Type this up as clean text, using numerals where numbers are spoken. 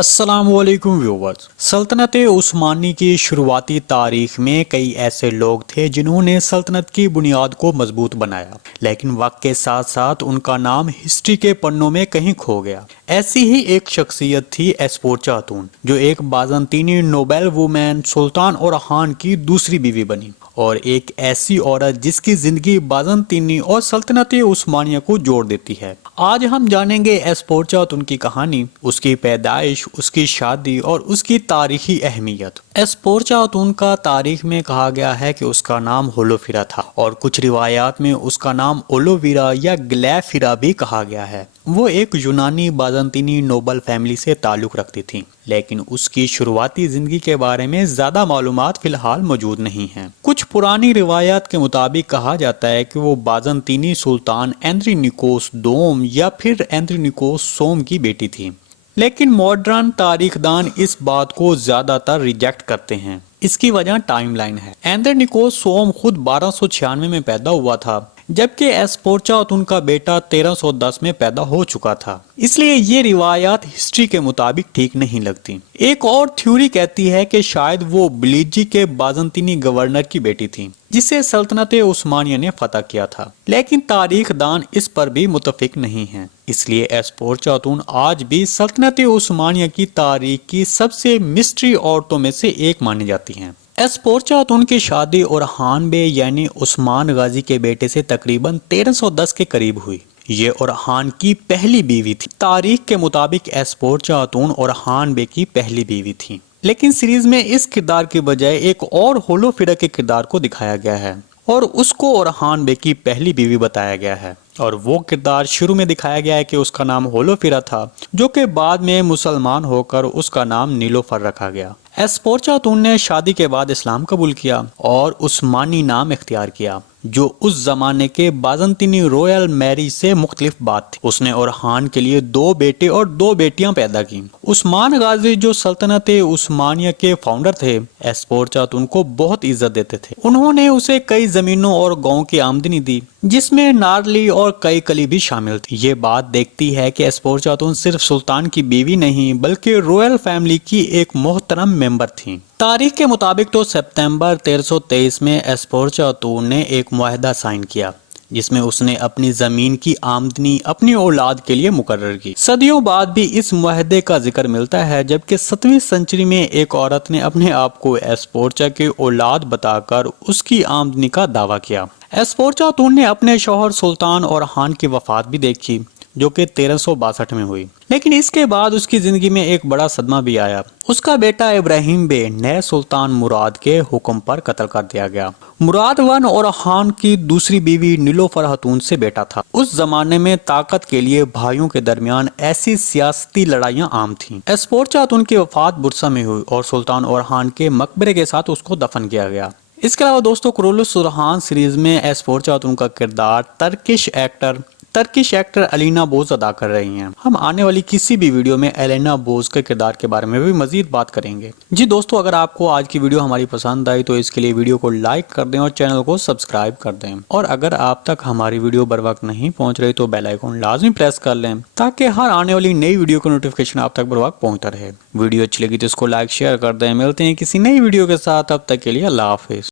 السلام علیکم ویورز۔ سلطنت عثمانی کی شروعاتی تاریخ میں کئی ایسے لوگ تھے جنہوں نے سلطنت کی بنیاد کو مضبوط بنایا، لیکن وقت کے ساتھ ساتھ ان کا نام ہسٹری کے پنوں میں کہیں کھو گیا۔ ایسی ہی ایک شخصیت تھی ایسپورچا خاتون، جو ایک بازنطینی نوبل وومین، سلطان اورحان کی دوسری بیوی بنی، اور ایک ایسی عورت جس کی زندگی بازنطینی اور سلطنت عثمانیہ کو جوڑ دیتی ہے۔ آج ہم جانیں گے ایسپورچا خاتون کی کہانی، اس کی پیدائش، اس کی شادی اور اس کی تاریخی اہمیت۔ ایسپورچا خاتون کا تاریخ میں کہا گیا ہے کہ اس کا نام ہولوفیرا تھا، اور کچھ روایات میں اس کا نام اولوویرا یا گلیفیرا بھی کہا گیا ہے۔ وہ ایک یونانی بازنطینی نوبل فیملی سے تعلق رکھتی تھی، لیکن اس کی شروعاتی زندگی کے بارے میں زیادہ معلومات فی الحال موجود نہیں ہیں۔ کچھ پرانی روایات کے مطابق کہا جاتا ہے کہ وہ بازنطینی سلطان اندرونیکوس دوم یا پھر اندرونیکوس سوم کی بیٹی تھی، لیکن ماڈرن تاریخ دان اس بات کو زیادہ تر ریجیکٹ کرتے ہیں۔ اس کی وجہ ٹائم لائن ہے۔ اندرونیکوس سوم خود 1296 میں پیدا ہوا تھا، جبکہ ایسپورچا خاتون کا بیٹا 1310 میں پیدا ہو چکا تھا، اس لیے یہ روایات ہسٹری کے مطابق ٹھیک نہیں لگتی۔ ایک اور تھیوری کہتی ہے کہ شاید وہ بلیجی کے بازنطینی گورنر کی بیٹی تھی، جسے سلطنت عثمانیہ نے فتح کیا تھا، لیکن تاریخ دان اس پر بھی متفق نہیں ہیں۔ اس لیے ایسپورچا خاتون آج بھی سلطنت عثمانیہ کی تاریخ کی سب سے مسٹری عورتوں میں سے ایک مانی جاتی ہیں۔ ایسپورچا خاتون کی شادی اورحان بے یعنی عثمان غازی کے بیٹے سے تقریباً 1310 کے قریب ہوئی۔ یہ اورحان کی پہلی بیوی تھی۔ تاریخ کے مطابق ایسپورچا خاتون اورحان بے کی پہلی بیوی تھی، لیکن سیریز میں اس کردار کے بجائے ایک اور ہولوفیرا کے کردار کو دکھایا گیا ہے، اور اس کو اورحان بے کی پہلی بیوی بتایا گیا ہے، اور وہ کردار شروع میں دکھایا گیا ہے کہ اس کا نام ہولوفیرا تھا، جو کہ بعد میں مسلمان ہو کر اس کا نام نیلوفر رکھا گیا۔ ایسپورچا خاتون نے شادی کے بعد اسلام قبول کیا اور عثمانی نام اختیار کیا، جو اس زمانے کے بازنطینی رویل میریج سے مختلف بات تھی۔ اس نے اورحان کے لیے 2 بیٹے اور 2 بیٹیاں پیدا کی۔ عثمان غازی جو سلطنت عثمانیہ کے فاؤنڈر تھے، ایسپورچا خاتون کو بہت عزت دیتے تھے۔ انہوں نے اسے کئی زمینوں اور گاؤں کی آمدنی دی، جس میں نارلی اور کئی کلی بھی شامل تھی۔ یہ بات دیکھتی ہے کہ ایسپورچا خاتون صرف سلطان کی بیوی نہیں بلکہ رویل فیملی کی ایک محترم ممبر تھیں۔ تاریخ کے مطابق تو ستمبر 1323 میں ایسپورچا خاتون نے ایک معاہدہ سائن کیا، جس میں اس نے اپنی زمین کی آمدنی اپنی اولاد کے لیے مقرر کی۔ صدیوں بعد بھی اس معاہدے کا ذکر ملتا ہے، جبکہ 7ویں سنچری میں ایک عورت نے اپنے آپ کو ایسپورچا کی اولاد بتا کر اس کی آمدنی کا دعویٰ کیا۔ ایسپورچا خاتون نے اپنے شوہر سلطان اورحان کی وفات بھی دیکھی، جو کہ 1362 میں ہوئی، لیکن اس کے بعد اس کی زندگی میں ایک بڑا صدمہ بھی آیا۔ اس کا بیٹا ابراہیم بے نئے سلطان مراد کے حکم پر قتل کر دیا گیا۔ مراد ون اورحان کی دوسری بیوی نیلوفر خاتون سے بیٹا تھا۔ اس زمانے میں طاقت کے لیے بھائیوں کے درمیان ایسی سیاسی لڑائیاں عام تھیں۔ ایسپورچا خاتون کی وفات برسا میں ہوئی اور سلطان اورحان کے مقبرے کے ساتھ اس کو دفن کیا گیا۔ اس کے علاوہ دوستو، کرولوس اورحان سیریز میں ایسپورچا خاتون کا کردار ترکش ایکٹر الینا بوز ادا کر رہی ہیں۔ ہم آنے والی کسی بھی ویڈیو میں الینا بوز کے کردار کے بارے میں بھی مزید بات کریں گے۔ جی دوستو، اگر آپ کو آج کی ویڈیو ہماری پسند آئی تو اس کے لیے ویڈیو کو لائک کر دیں اور چینل کو سبسکرائب کر دیں، اور اگر آپ تک ہماری ویڈیو بر وقت نہیں پہنچ رہی تو بیل آئیکن لازمی پریس کر لیں، تاکہ ہر آنے والی نئی ویڈیو کا نوٹیفیکیشن آپ تک بر وقت پہنچتا رہے۔ ویڈیو اچھی لگی تو اس کو لائک شیئر کر دیں۔ ملتے ہیں کسی نئی ویڈیو کے ساتھ، اب تک کے لیے اللہ حافظ۔